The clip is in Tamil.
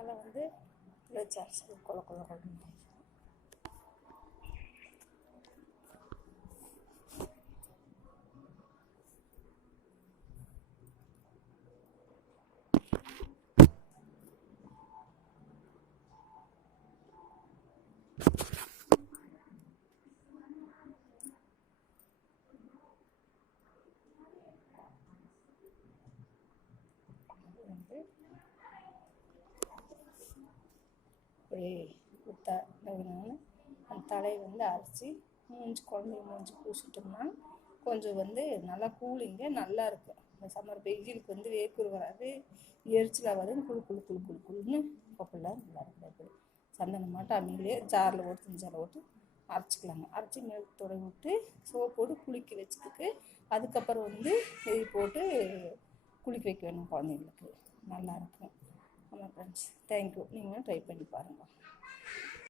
தலை வந்து வச்சு அரைச்சி கொல கொல கொலன்னு இப்படி குத்தாங்கன்னு அந்த தலையை வந்து அரைச்சி குழந்தைங்க மூஞ்சி பூசிட்டோம்னா கொஞ்சம் வந்து நல்லா கூலிங்கு நல்லா இருக்கும். இந்த சம்மர் வெயிலுக்கு வந்து வேர்க்குரு வராது, எரிச்சல் ஆகாது, குழு குழு குழு குழு குழுன்னு கொப்பெல்லாம் நல்லா இருக்கும். அப்படி சந்தனம் மாட்டம் அம்மியிலே ஜாரில் போட்டு துணிச்சாரில் போட்டு அரைச்சிக்கலாங்க. அரைச்சி மேல் தொடை விட்டு சோப்பு போட்டு குளிக்க வச்சதுக்கு அதுக்கப்புறம் வந்து இது போட்டு குளிக்க வைக்க வேணும் குழந்தைங்களுக்கு. நல்லாயிருக்கும். ஆமாம் ஃப்ரெண்ட்ஸ், தேங்க்யூ. நீங்களும் ட்ரை பண்ணி பாருங்கள்.